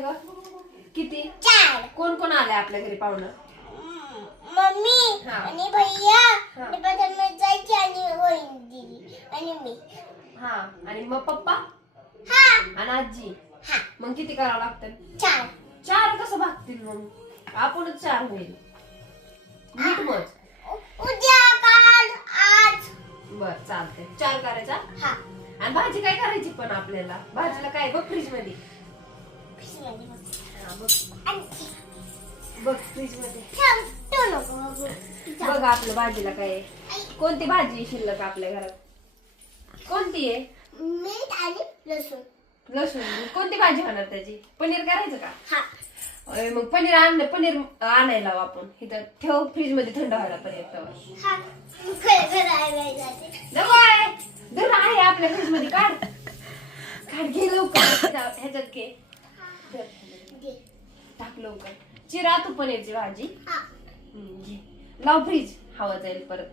करायच्या ग? किती? 4. कोण कोण आले आपल्या घरी पाहुणं? मम्मी हा. आणि भैया हा. आणि प्रथमेशची आणि वहिनी दिदी आणि मी. हा आणि मग पप्पा हा आणि आजी. हा मग किती करावं लागतं? 4. 4 कसं भागतील मग? आपणच 4 होईल. नीट मग. उद्या काल आज. बर चालतंय. 4 करायचा. हा आणि भाजी काय करायची पण आपल्याला? भाजीला काय बघ फ्रीज मध्ये. पिशवीमध्ये बस. हा, बघ आणि बघ फ्रीज मध्ये. ठेवतो नको बघू. बघ आपल्या भाजीला काय आहे. कोणती भाजी आहे शिल्लक आपल्या घरात? कोणती आहे? मीठ आणि लसूण. लसूण. कोणती भाजी होणार त्याची? पनीर करायचं का? हा अय, मग पनीर आणायला लावू आपण. इथं ठेव फ्रीज मध्ये थंड व्हायला पनीर तवा. हा घरायला जाते. जवळ दर आहे आपल्या फ्रीज मध्ये. काढ काढ घे लवकर. ह्याच्यात घे. धर. दे. टाक लवकर. चिरा तू पनीरची भाजी. हा घे. लाव फ्रीज. हवा जाईल परत.